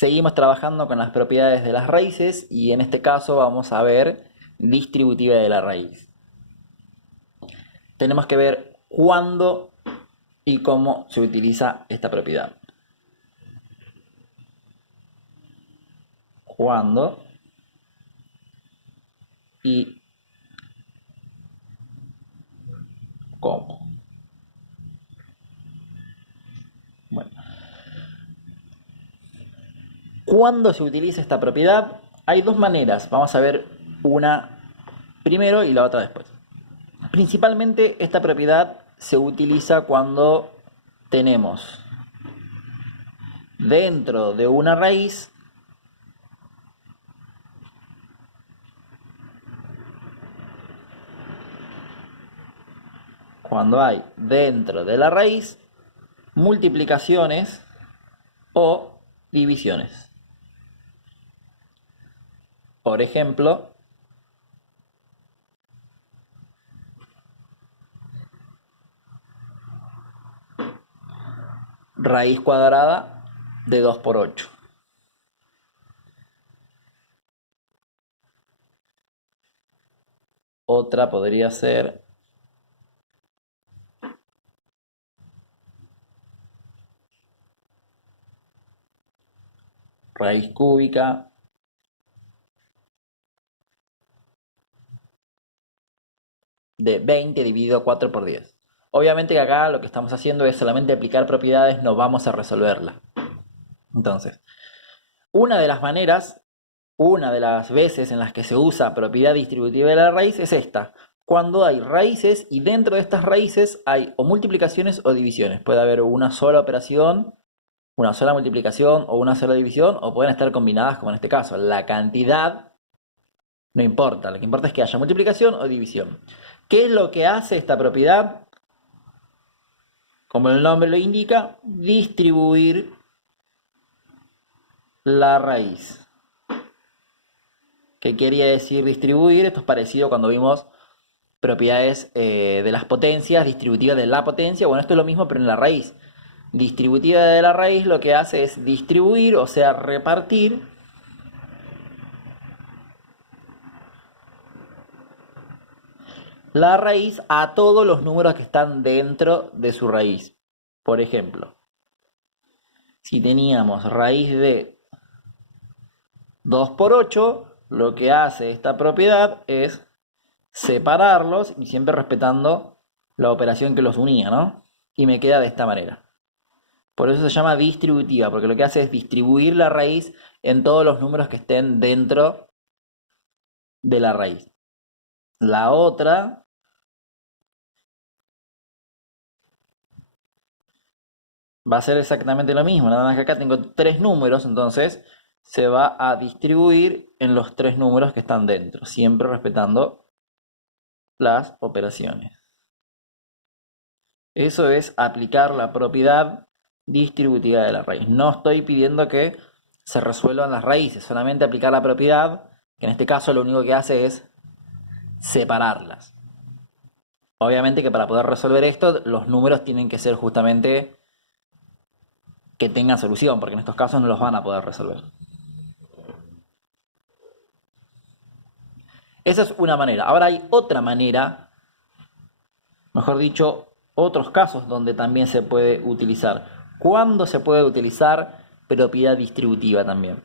Seguimos trabajando con las propiedades de las raíces y en este caso vamos a ver distributiva de la raíz. Tenemos que ver cuándo y cómo se utiliza esta propiedad. Cuándo y cómo. Bueno, ¿cuándo se utiliza esta propiedad? Hay dos maneras. Vamos a ver una primero y la otra después. Principalmente esta propiedad se utiliza cuando tenemos dentro de una raíz cuando hay dentro de la raíz multiplicaciones o divisiones. Por ejemplo, raíz cuadrada de 2 por 8. Otra podría ser raíz cúbica de 20 dividido 4 por 10. Obviamente que acá lo que estamos haciendo es solamente aplicar propiedades, no vamos a resolverla. Entonces, una de las maneras, una de las veces en las que se usa propiedad distributiva de la raíz es esta. Cuando hay raíces y dentro de estas raíces hay o multiplicaciones o divisiones. Puede haber una sola operación, una sola multiplicación o una sola división, o pueden estar combinadas como en este caso. La cantidad no importa, lo que importa es que haya multiplicación o división. ¿Qué es lo que hace esta propiedad? Como el nombre lo indica, distribuir la raíz. ¿Qué quería decir distribuir? Esto es parecido cuando vimos propiedades de las potencias, distributivas de la potencia. Bueno, esto es lo mismo pero en la raíz. Distributiva de la raíz lo que hace es distribuir, o sea, repartir la raíz a todos los números que están dentro de su raíz. Por ejemplo, si teníamos raíz de 2 por 8, lo que hace esta propiedad es separarlos y siempre respetando la operación que los unía, ¿no? Y me queda de esta manera. Por eso se llama distributiva, porque lo que hace es distribuir la raíz en todos los números que estén dentro de la raíz. La otra va a ser exactamente lo mismo, nada más que acá tengo 3 números, entonces se va a distribuir en los 3 números que están dentro, siempre respetando las operaciones. Eso es aplicar la propiedad distributiva de la raíz. No estoy pidiendo que se resuelvan las raíces, solamente aplicar la propiedad, que en este caso lo único que hace es separarlas. Obviamente que para poder resolver esto, los números tienen que ser justamente que tengan solución, porque en estos casos no los van a poder resolver. Esa es una manera. Ahora hay otra manera, mejor dicho, otros casos donde también se puede utilizar. ¿Cuándo se puede utilizar propiedad distributiva también?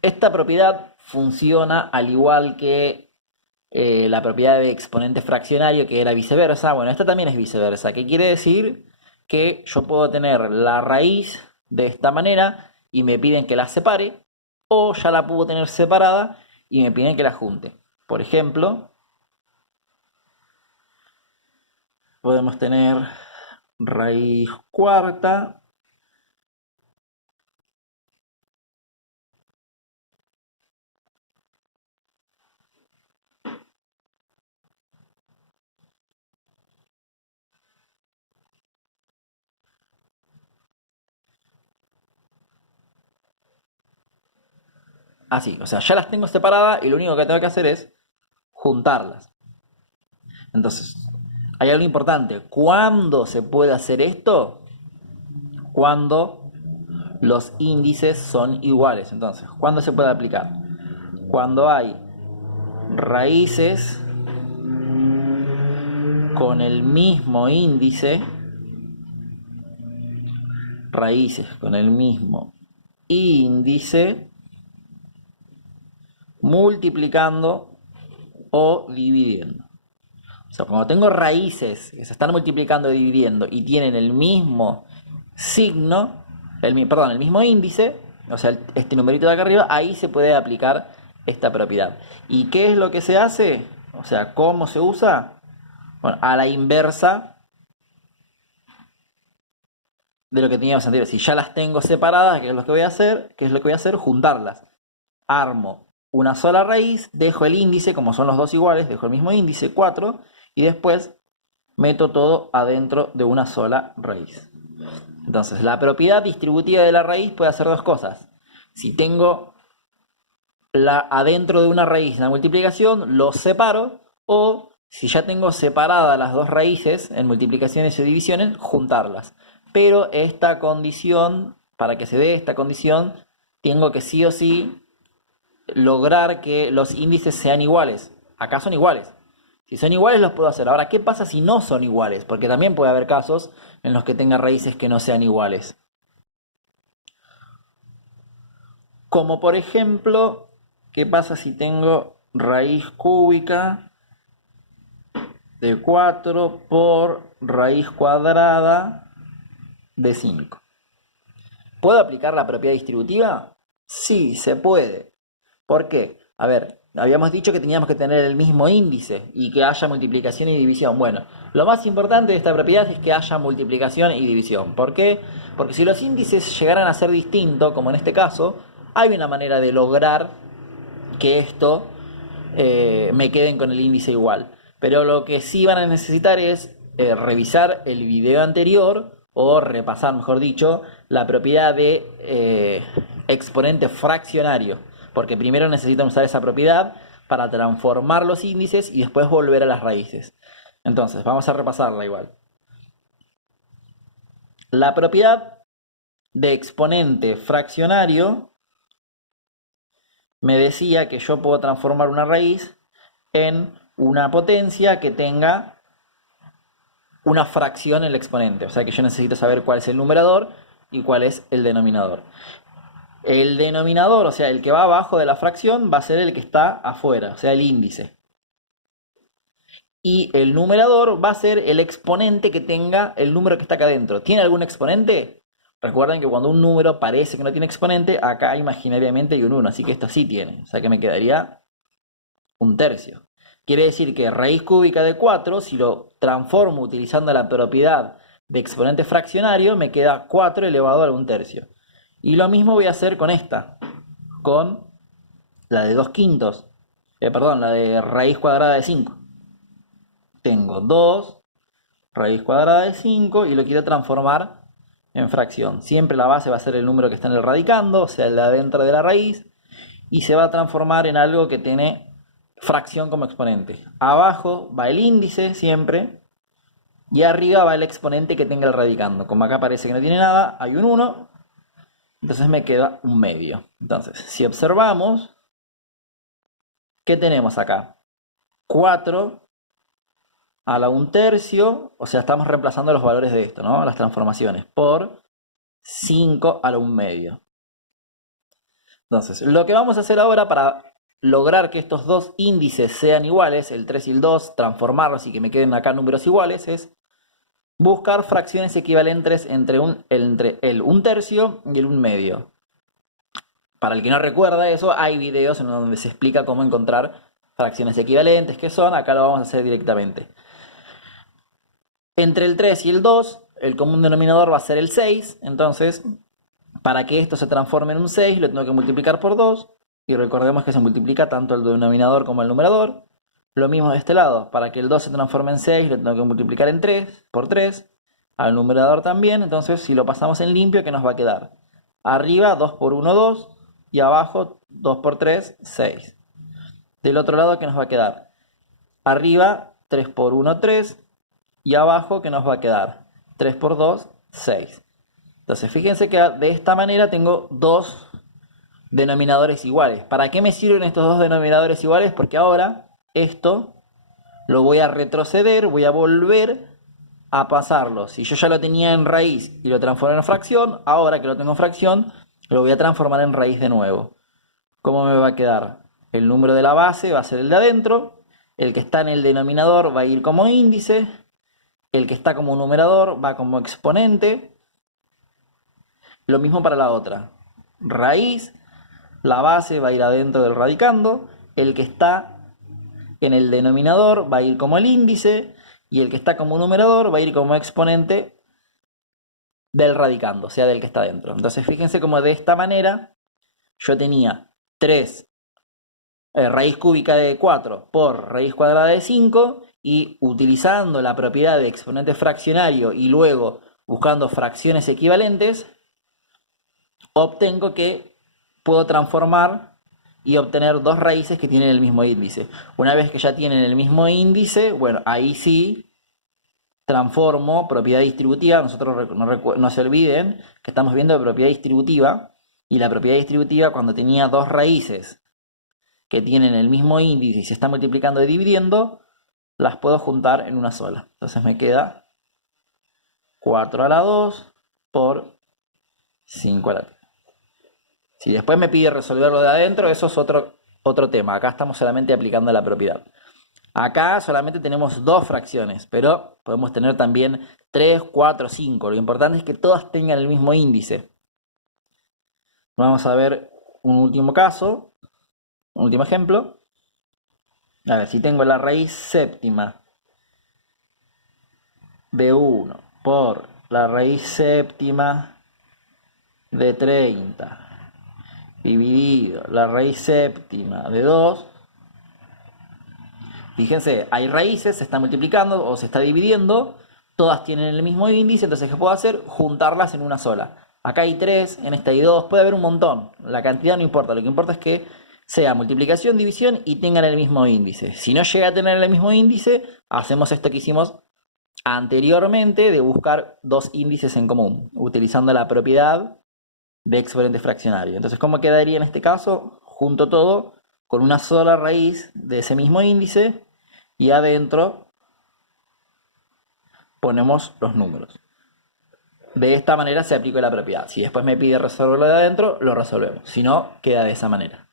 Esta propiedad funciona al igual que la propiedad de exponente fraccionario, que era viceversa. Bueno, esta también es viceversa. ¿Qué quiere decir? Que yo puedo tener la raíz de esta manera y me piden que la separe, o ya la puedo tener separada y me piden que la junte. Por ejemplo, podemos tener raíz cuarta así, o sea, ya las tengo separadas y lo único que tengo que hacer es juntarlas. Entonces, hay algo importante. ¿Cuándo se puede hacer esto? Cuando los índices son iguales. Entonces, ¿cuándo se puede aplicar? Cuando hay raíces con el mismo índice, multiplicando o dividiendo. O sea, cuando tengo raíces que se están multiplicando y dividiendo y tienen el mismo signo, el mismo índice, o sea, este numerito de acá arriba, ahí se puede aplicar esta propiedad. ¿Y qué es lo que se hace? O sea, ¿cómo se usa? Bueno, a la inversa de lo que teníamos anterior. Si ya las tengo separadas, ¿qué es lo que voy a hacer? Juntarlas. Armo una sola raíz, dejo el índice, como son los dos iguales, dejo el mismo índice, 4, y después meto todo adentro de una sola raíz. Entonces, la propiedad distributiva de la raíz puede hacer dos cosas. Si tengo adentro de una raíz la multiplicación, lo separo, o si ya tengo separadas las dos raíces en multiplicaciones y divisiones, juntarlas. Pero esta condición, para que se dé esta condición, tengo que sí o sí lograr que los índices sean iguales. Acá son iguales. Si son iguales los puedo hacer. Ahora, ¿qué pasa si no son iguales? Porque también puede haber casos en los que tenga raíces que no sean iguales. Como por ejemplo, ¿qué pasa si tengo raíz cúbica de 4 por raíz cuadrada de 5? ¿Puedo aplicar la propiedad distributiva? Sí, se puede. ¿Por qué? A ver, habíamos dicho que teníamos que tener el mismo índice y que haya multiplicación y división. Bueno, lo más importante de esta propiedad es que haya multiplicación y división. ¿Por qué? Porque si los índices llegaran a ser distintos, como en este caso, hay una manera de lograr que esto me queden con el índice igual. Pero lo que sí van a necesitar es revisar el video anterior, o repasar, mejor dicho, la propiedad de exponente fraccionario. Porque primero necesitan usar esa propiedad para transformar los índices y después volver a las raíces. Entonces, vamos a repasarla igual. La propiedad de exponente fraccionario me decía que yo puedo transformar una raíz en una potencia que tenga una fracción en el exponente. O sea que yo necesito saber cuál es el numerador y cuál es el denominador. El denominador, o sea, el que va abajo de la fracción, va a ser el que está afuera, o sea, el índice. Y el numerador va a ser el exponente que tenga el número que está acá adentro. ¿Tiene algún exponente? Recuerden que cuando un número parece que no tiene exponente, acá imaginariamente hay un 1, así que esto sí tiene. O sea que me quedaría un tercio. Quiere decir que raíz cúbica de 4, si lo transformo utilizando la propiedad de exponente fraccionario, me queda 4 elevado a un tercio. Y lo mismo voy a hacer con esta, con la de 2/5, la de raíz cuadrada de 5. Tengo 2 raíz cuadrada de 5 y lo quiero transformar en fracción. Siempre la base va a ser el número que está en el radicando, o sea, el de adentro de la raíz, y se va a transformar en algo que tiene fracción como exponente. Abajo va el índice siempre, y arriba va el exponente que tenga el radicando. Como acá parece que no tiene nada, hay un 1, entonces me queda un medio. Entonces, si observamos, ¿qué tenemos acá? 4 a la 1/3, o sea, estamos reemplazando los valores de esto, ¿no? Las transformaciones, por 5 a la 1/2. Entonces, lo que vamos a hacer ahora para lograr que estos dos índices sean iguales, el 3 y el 2, transformarlos y que me queden acá números iguales, es buscar fracciones equivalentes entre el 1/3 y el 1/2. Para el que no recuerda eso, hay videos en donde se explica cómo encontrar fracciones equivalentes, que son, acá lo vamos a hacer directamente. Entre el 3 y el 2, el común denominador va a ser el 6, entonces, para que esto se transforme en un 6, lo tengo que multiplicar por 2, y recordemos que se multiplica tanto el denominador como el numerador. Lo mismo de este lado, para que el 2 se transforme en 6, lo tengo que multiplicar en 3, por 3, al numerador también, entonces si lo pasamos en limpio, ¿qué nos va a quedar? Arriba 2 por 1, 2, y abajo 2 por 3, 6. Del otro lado, ¿qué nos va a quedar? Arriba 3 por 1, 3, y abajo, ¿qué nos va a quedar? 3 por 2, 6. Entonces fíjense que de esta manera tengo dos denominadores iguales. ¿Para qué me sirven estos dos denominadores iguales? Porque ahora esto lo voy a retroceder, voy a volver a pasarlo. Si yo ya lo tenía en raíz y lo transformé en fracción, ahora que lo tengo en fracción, lo voy a transformar en raíz de nuevo. ¿Cómo me va a quedar? El número de la base va a ser el de adentro, el que está en el denominador va a ir como índice, el que está como numerador va como exponente. Lo mismo para la otra. Raíz, la base va a ir adentro del radicando, el que está en el denominador va a ir como el índice y el que está como numerador va a ir como exponente del radicando, o sea, del que está dentro. Entonces fíjense como de esta manera yo tenía 3 raíz cúbica de 4 por raíz cuadrada de 5 y utilizando la propiedad de exponente fraccionario y luego buscando fracciones equivalentes, obtengo que puedo transformar y obtener dos raíces que tienen el mismo índice. Una vez que ya tienen el mismo índice, bueno, ahí sí transformo propiedad distributiva. Nosotros no se olviden que estamos viendo de propiedad distributiva, y la propiedad distributiva, cuando tenía dos raíces que tienen el mismo índice y se están multiplicando y dividiendo, las puedo juntar en una sola. Entonces me queda 4 a la 2 por 5 a la 3. Si después me pide resolverlo de adentro, eso es otro tema. Acá estamos solamente aplicando la propiedad. Acá solamente tenemos dos fracciones, pero podemos tener también 3, 4, 5. Lo importante es que todas tengan el mismo índice. Vamos a ver un último caso, un último ejemplo. A ver, si tengo la raíz séptima de 1 por la raíz séptima de 30 dividido la raíz séptima de 2. Fíjense, hay raíces, se está multiplicando o se está dividiendo, todas tienen el mismo índice, entonces ¿qué puedo hacer? Juntarlas en una sola. Acá hay 3, en esta hay 2, puede haber un montón, la cantidad no importa, lo que importa es que sea multiplicación, división y tengan el mismo índice. Si no llega a tener el mismo índice, hacemos esto que hicimos anteriormente de buscar dos índices en común, utilizando la propiedad de exponente fraccionario. Entonces, ¿cómo quedaría en este caso? Junto todo con una sola raíz de ese mismo índice y adentro ponemos los números. De esta manera se aplica la propiedad. Si después me pide resolverlo de adentro, lo resolvemos. Si no, queda de esa manera.